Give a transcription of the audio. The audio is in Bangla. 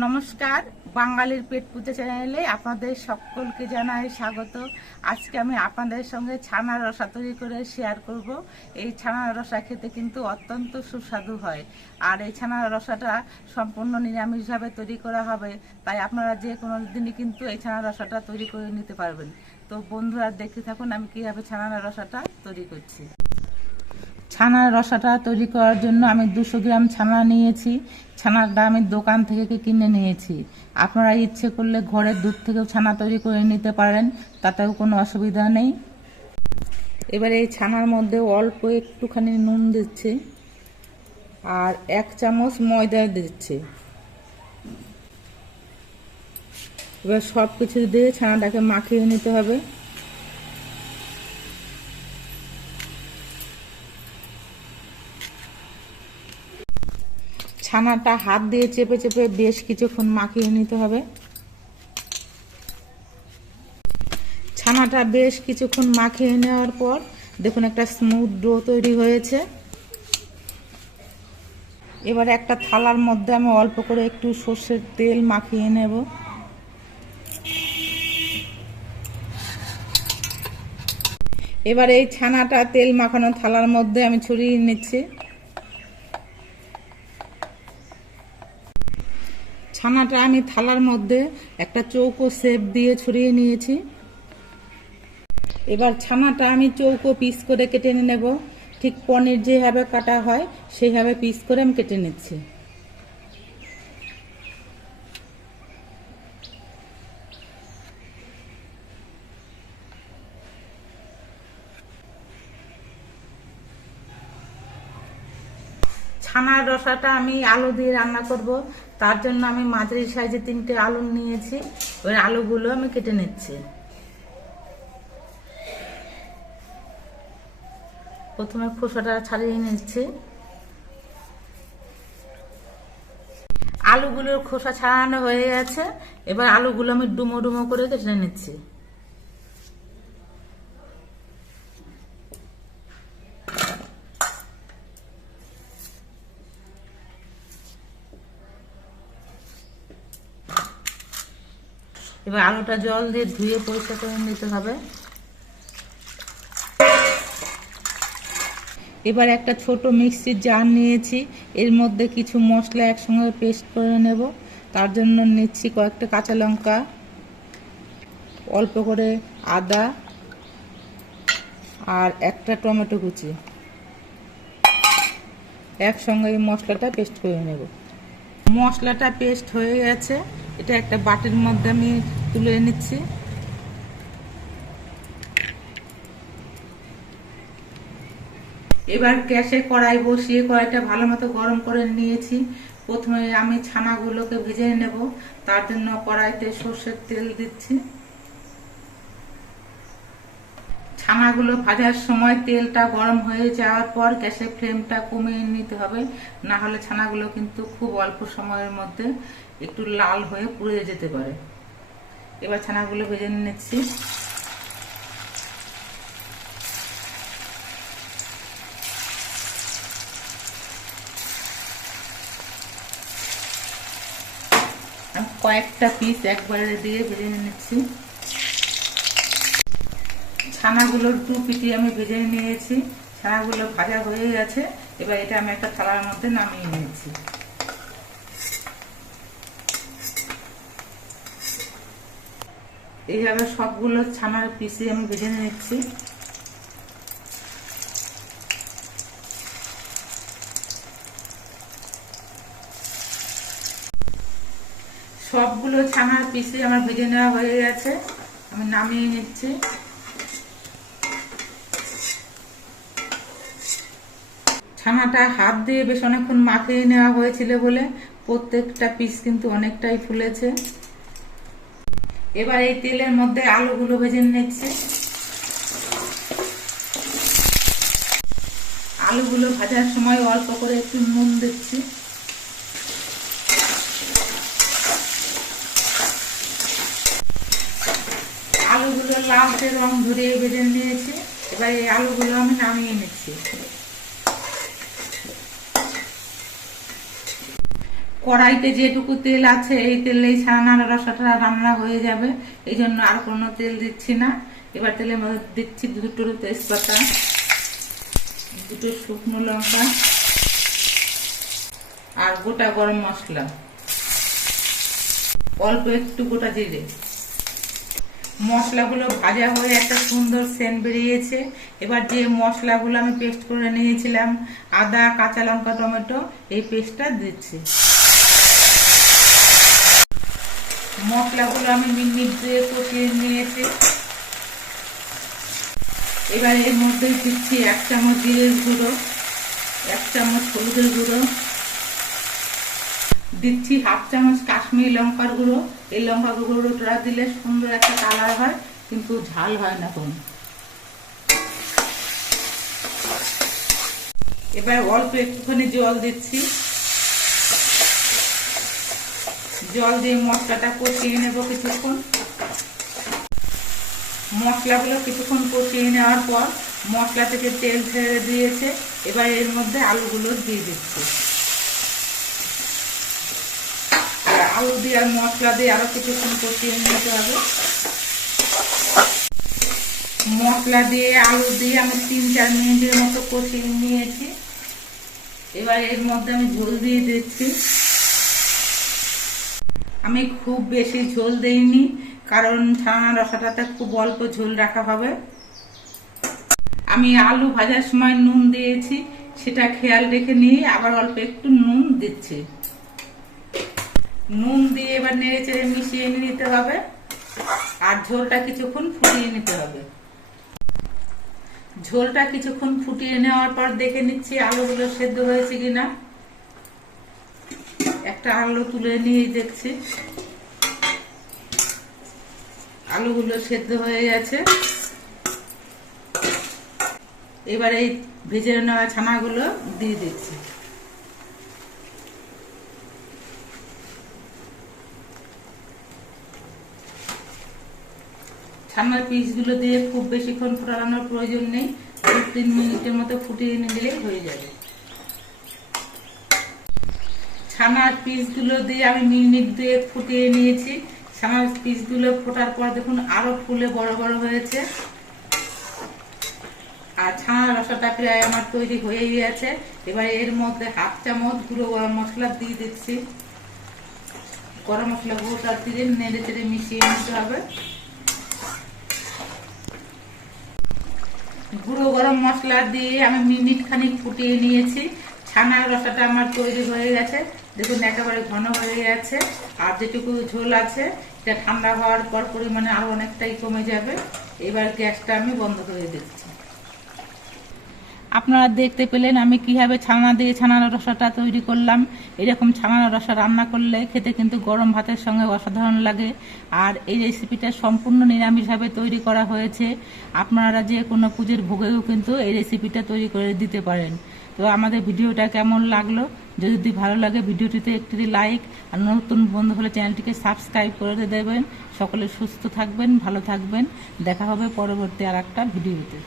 নমস্কার, বাঙালির পেট পুজো চ্যানেলে আপনাদের সকলকে জানাই স্বাগত। আজকে আমি আপনাদের সঙ্গে ছানার রসা তৈরি করে শেয়ার করব। এই ছানার রসা খেতে কিন্তু অত্যন্ত সুস্বাদু হয়। আর এই ছানার রসাটা সম্পূর্ণ নিরামিষভাবে তৈরি করা হবে। তাই আপনারা যে কোনো দিনই কিন্তু এই ছানার রসাটা তৈরি করে নিতে পারবেন। তো বন্ধুরা, দেখতে থাকুন আমি কীভাবে ছানার রসাটা তৈরি করছি। ছানার রসাটা তৈরি করার জন্য আমি দুশো গ্রাম ছানা নিয়েছি। ছানাটা আমি দোকান থেকে কিনে নিয়েছি। আপনারা ইচ্ছে করলে ঘরের দুধ থেকেও ছানা তৈরি করে নিতে পারেন, তাতেও কোনো অসুবিধা নেই। এবারে এই ছানার মধ্যে অল্প একটুখানি নুন দিচ্ছে আর এক চামচ ময়দা দিচ্ছে। এবার সব কিছু দিয়ে ছানাটাকে মাখিয়ে নিতে হবে। ছানাটা হাত দিয়ে চেপে চেপে বেশ কিছুক্ষণ মাখিয়ে নিতে হবে। ছানাটা বেশ কিছুক্ষণ মাখিয়ে নেওয়ার পর দেখুন একটা স্মুথ ডো তৈরি হয়েছে। এবার একটা থালার মধ্যে আমি অল্প করে একটু সর্ষের তেল মাখিয়ে নেব। এবার এই ছানাটা তেল মাখানো থালার মধ্যে আমি ছড়িয়ে নিচ্ছি। ছানাটা আমি থালার মধ্যে একটা চৌকো শেপ দিয়ে ছড়িয়ে নিয়েছি। এবার ছানাটা আমি চৌকো পিস করে কেটে নেব। ঠিক পনির যেভাবে কাটা হয়, সেইভাবে পিস করে আমি কেটে নিচ্ছি। ছানার রসাটা আমি আলু দিয়ে রান্না করব। তার জন্য আমি মাঝারি সাইজে তিনটে আলু নিয়েছি। ওই আলুগুলো আমি কেটে নিচ্ছি। প্রথমে খোসাটা ছাড়িয়ে নিচ্ছি। আলুগুলোর খোসা ছাড়ানো হয়ে গেছে। এবার আলুগুলো আমি ডুমো ডুমো করে কেটে নিচ্ছি। এবার আলুটা জল দিয়ে ধুয়ে পরিষ্কার করে নিতে হবে। এবার একটা ছোট মিক্সির জার নিয়েছি। এর মধ্যে কিছু মশলা একসঙ্গে পেস্ট করে নেব। তার জন্য নিচ্ছি কয়েকটা কাঁচা লঙ্কা, অল্প করে আদা আর একটা টমেটো কুচি। একসঙ্গে এই মশলাটা পেস্ট করে নেব। মশলাটা পেস্ট হয়ে গেছে। এটা একটা বাটির মধ্যে আমি তুলে নিচ্ছি এবার গ্যাসে কড়াই বসিয়ে কড়াইটা ভালো মতো গরম করে নিয়েছি। প্রথমে আমি ছানাগুলোকে ভেজে নেব, তার জন্য কড়াইতে সর্ষের তেল দিচ্ছি। ছানাগুলো ভাজার সময় তেলটা গরম হয়ে যাওয়ার পর গ্যাসের ফ্লেমটা কমিয়ে নিতে হবে। না হলে ছানাগুলো কিন্তু খুব অল্প সময়ের মধ্যে একটু লাল হয়ে পুড়ে যেতে পারে। এবার ছানাগুলো ভেজে নিচ্ছি। কয়েকটা পিস একবারে দিয়ে ভেজে নিচ্ছি। ছানাগুলোর দু পিটি আমি ভেজে নিয়েছি। ছানাগুলো ভাজা হয়ে গেছে। এবার এটা আমি একটা থালার মধ্যে নামিয়ে নিয়েছি। এইভাবে সবগুলো ছানার পিসে আমি ভেজে নিচ্ছি। সবগুলো ছানার পিসে আমার ভেজে নেওয়া হয়ে গেছে। আমি নামিয়ে নিচ্ছি। ছানাটা হাত দিয়ে বেশ অনেকক্ষণ মাখিয়ে নেওয়া হয়েছিল বলে প্রত্যেকটা পিস কিন্তু অনেকটাই ফুলেছে। এবার এই তেলের মধ্যে আলুগুলো ভেজে নিচ্ছি। আলুগুলো ভাজার সময় অল্প করে একটু নুন দিচ্ছি। আলুগুলো লালচে রং ধরিয়ে ভেজে নিয়েছি। এবার এই আলুগুলো আমি নামিয়ে নিচ্ছি। কড়াইতে যেটুকু তেল আছে, এই তেলেই ছানার রসাটা রান্না হয়ে যাবে। এই জন্য আর কোনো তেল দিচ্ছি না। এবার তেলের মধ্যে দিচ্ছি দুটো তেজপাতা, দুটো শুকনো লঙ্কা আর গোটা গরম মশলা। অল্প একটু গোটা জিরে। মশলাগুলো ভাজা হয়ে একটা সুন্দর সেন্ট বেরিয়েছে। এবার যে মশলাগুলো আমি পেস্ট করে নিয়েছিলাম, আদা, কাঁচা লঙ্কা, টমেটো, এই পেস্টটা দিচ্ছি। মশলাগুলো আমি মিনিট দিয়ে কষিয়ে নিয়েছি। এবার এর মধ্যে দিচ্ছি এক চামচ জিরের গুঁড়ো, এক চামচ হলুদের গুঁড়ো। দিচ্ছি হাফ চামচ কাশ্মীরি লঙ্কার গুঁড়ো। এই লঙ্কা গুঁড়োটা দিলে সুন্দর একটা কালার হয়, কিন্তু ঝাল হয় না কোনো। এবার অল্প একটুখানি জল দিচ্ছি। জল দিয়ে মশলাটা কষিয়ে নেব কিছুক্ষণ। মশলাগুলো কিছুক্ষণ কষিয়ে নেওয়ার পর মশলা থেকে তেল ছেড়ে দিয়েছে। এবার এর মধ্যে আলুগুলো দিয়ে দিচ্ছি। আলু দিয়ে আর মশলা দিয়ে আরও কিছুক্ষণ কষিয়ে নিতে হবে। মশলা দিয়ে, আলু দিয়ে আমি তিন চার মিনিটের মতো কষিয়ে নিয়েছি। এবার এর মধ্যে আমি ঝোল দিয়ে দিচ্ছি। আমি খুব বেশি ঝোল দেইনি, কারণ ছানা রসাটাতে খুব অল্প ঝোল রাখা হবে। আমি আলু ভাজার সময় নুন দিয়েছি, সেটা খেয়াল রেখে নিয়ে আবার অল্প একটু নুন দিচ্ছি। নুন দিয়ে এবার নেড়ে চেড়ে মিশিয়ে নিতে হবে, আর ঝোলটা কিছুক্ষণ ফুটিয়ে নিতে হবে। ঝোলটা কিছুক্ষণ ফুটিয়ে নেওয়ার পর দেখে নিচ্ছি আলুগুলো সেদ্ধ হয়েছে কিনা। একটা আলু তুলে নিয়ে দেখছি। আলুগুলো সেদ্ধ হয়ে গেছে। এবার এই ভেজে নেওয়া ছানাগুলো দিয়ে দিচ্ছি। ছানার পিসগুলো দিয়ে খুব বেশিক্ষণ ফোটানোর প্রয়োজন নেই। দু তিন মিনিটের মতো ফুটিয়ে নিলেই হয়ে যাবে। ছানার পিসগুলো দিয়ে আমি মিনিট দিয়ে ফুটিয়ে নিয়েছি। ছানার পিসগুলো ফোটার পর দেখুন আরও ফুলে বড় বড় হয়েছে। আর ছানার রসাটা প্রায় আমার তৈরি হয়ে গেছে। এবার এর মধ্যে হাফ চামচ গুঁড়ো গরম মশলা দিয়ে দিচ্ছি। গরম মশলা গুঁড়োটা দিয়ে নেড়ে চেড়ে মিশিয়ে নিতে হবে। গুঁড়ো গরম মশলা দিয়ে আমি মিনিট খানিক ফুটিয়ে নিয়েছি। ছানার রসাটা আমার তৈরি হয়ে গেছে। দেখুন একেবারে ঘন হয়ে গেছে আর যেটুকু ঝোল আছে, এটা ঠান্ডা হওয়ার পর পরিমাণে আরও অনেকটাই কমে যাবে। এবার গ্যাসটা আমি বন্ধ করে দিচ্ছি। আপনারা দেখতে পেলেন আমি কীভাবে ছানা দিয়ে ছানার রসাটা তৈরি করলাম। এরকম ছানার রসা রান্না করলে খেতে কিন্তু গরম ভাতের সঙ্গে অসাধারণ লাগে। আর এই রেসিপিটা সম্পূর্ণ নিরামিষভাবে তৈরি করা হয়েছে। আপনারা যে কোনো পুজোর ভোগেও কিন্তু এই রেসিপিটা তৈরি করে দিতে পারেন। তো আমাদের ভিডিওটা কেমন লাগল? যদি ভালো লাগে ভিডিওটিতে একটি লাইক আর নতুন বন্ধু হলে চ্যানেলটিকে সাবস্ক্রাইব করে দেবেন। সকলে সুস্থ থাকবেন, ভালো থাকবেন। দেখা হবে পরবর্তী আর একটা ভিডিওতে।